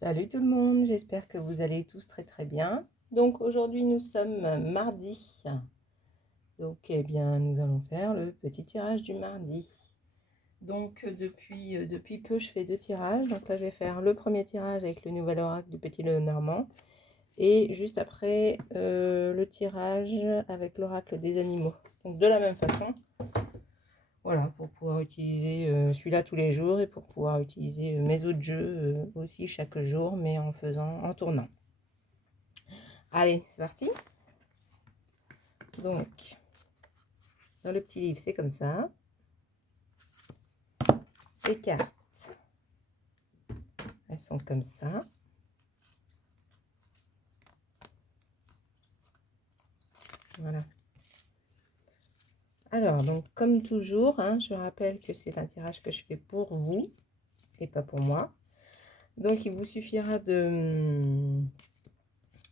Salut tout le monde, j'espère que vous allez tous très bien. Donc aujourd'hui nous sommes mardi. Donc nous allons faire le petit tirage du mardi. Donc depuis peu je fais deux tirages. Donc là je vais faire le premier tirage avec le nouvel oracle du Petit Lenormand. Et juste après le tirage avec l'oracle des animaux. Donc de la même façon. Voilà, pour pouvoir utiliser celui-là tous les jours et pour pouvoir utiliser mes autres jeux aussi chaque jour, mais en tournant. Allez, c'est parti. Donc, dans le petit livre, c'est comme ça. Les cartes, elles sont comme ça. Voilà. Alors, donc, comme toujours, je rappelle que c'est un tirage que je fais pour vous. C'est pas pour moi. Donc, il vous suffira de...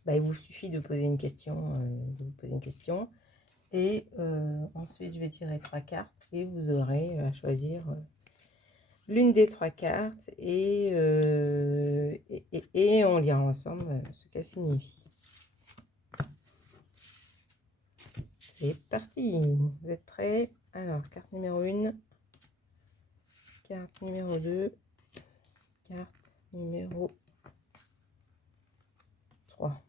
il vous suffit de poser une question. Et ensuite, je vais tirer 3 cartes et vous aurez à choisir l'une des 3 cartes et on lira ensemble ce qu'elle signifie. C'est parti, vous êtes prêts? Alors, carte numéro 1, carte numéro 2, carte numéro 3.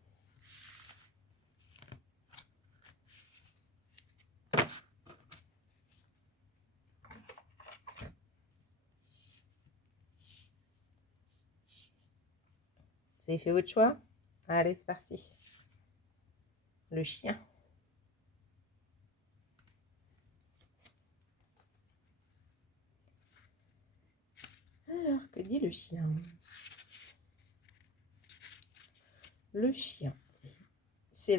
Vous avez fait votre choix? Allez, c'est parti. Le chien. Alors, que dit le chien? Le chien. C'est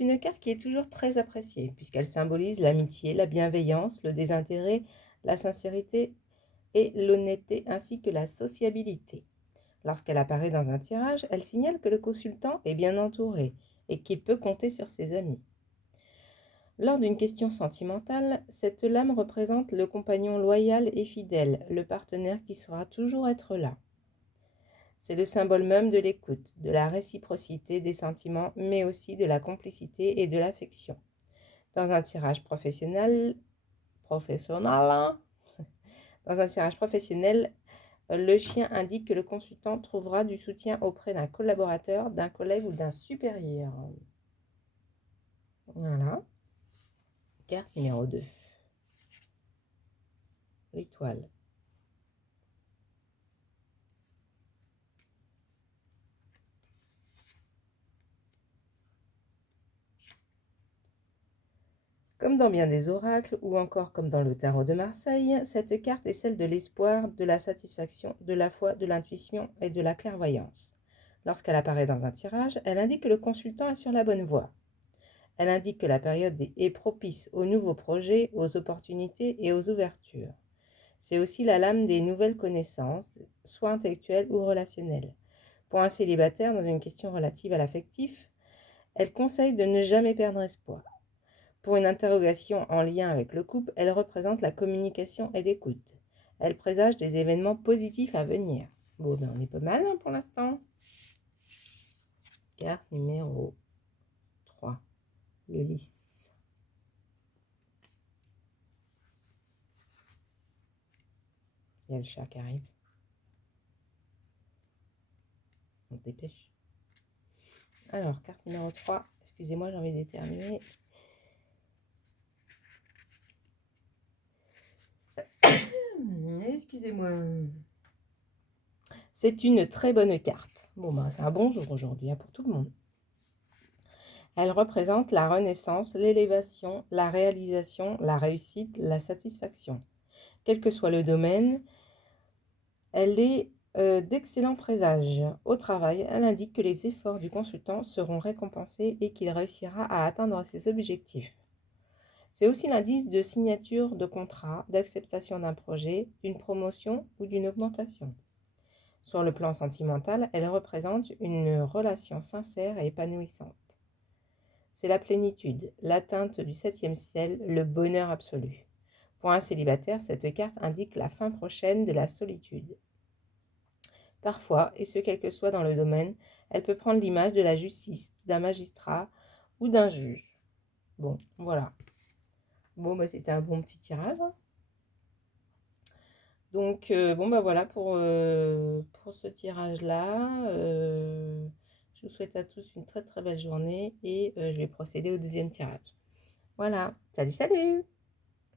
une carte qui est toujours très appréciée, puisqu'elle symbolise l'amitié, la bienveillance, le désintérêt, la sincérité et l'honnêteté, ainsi que la sociabilité. Lorsqu'elle apparaît dans un tirage, elle signale que le consultant est bien entouré et qu'il peut compter sur ses amis. Lors d'une question sentimentale, cette lame représente le compagnon loyal et fidèle, le partenaire qui saura toujours être là. C'est le symbole même de l'écoute, de la réciprocité des sentiments, mais aussi de la complicité et de l'affection. Dans un tirage professionnel, le chien indique que le consultant trouvera du soutien auprès d'un collaborateur, d'un collègue ou d'un supérieur. Voilà. Carte numéro 2. L'étoile. Comme dans bien des oracles, ou encore comme dans le tarot de Marseille, cette carte est celle de l'espoir, de la satisfaction, de la foi, de l'intuition et de la clairvoyance. Lorsqu'elle apparaît dans un tirage, elle indique que le consultant est sur la bonne voie. Elle indique que la période est propice aux nouveaux projets, aux opportunités et aux ouvertures. C'est aussi la lame des nouvelles connaissances, soit intellectuelles ou relationnelles. Pour un célibataire dans une question relative à l'affectif, elle conseille de ne jamais perdre espoir. Pour une interrogation en lien avec le couple, elle représente la communication et l'écoute. Elle présage des événements positifs à venir. Bon, on est pas mal pour l'instant. Carte numéro 3, le lys. Il y a le chat qui arrive. On se dépêche. Alors, carte numéro 3. Excusez-moi, j'ai envie d'éternuer. Excusez-moi. C'est une très bonne carte. Bon, c'est un bon jour aujourd'hui pour tout le monde. Elle représente la renaissance, l'élévation, la réalisation, la réussite, la satisfaction. Quel que soit le domaine, elle est d'excellents présages. Au travail, elle indique que les efforts du consultant seront récompensés et qu'il réussira à atteindre ses objectifs. C'est aussi l'indice de signature de contrat, d'acceptation d'un projet, d'une promotion ou d'une augmentation. Sur le plan sentimental, elle représente une relation sincère et épanouissante. C'est la plénitude, l'atteinte du 7e ciel, le bonheur absolu. Pour un célibataire, cette carte indique la fin prochaine de la solitude. Parfois, et ce quel que soit dans le domaine, elle peut prendre l'image de la justice, d'un magistrat ou d'un juge. Bon, voilà. Bon, bah, c'était un bon petit tirage, hein. Donc, bon, bah voilà pour ce tirage-là. Je vous souhaite à tous une très très belle journée et je vais procéder au deuxième tirage. Voilà, salut salut!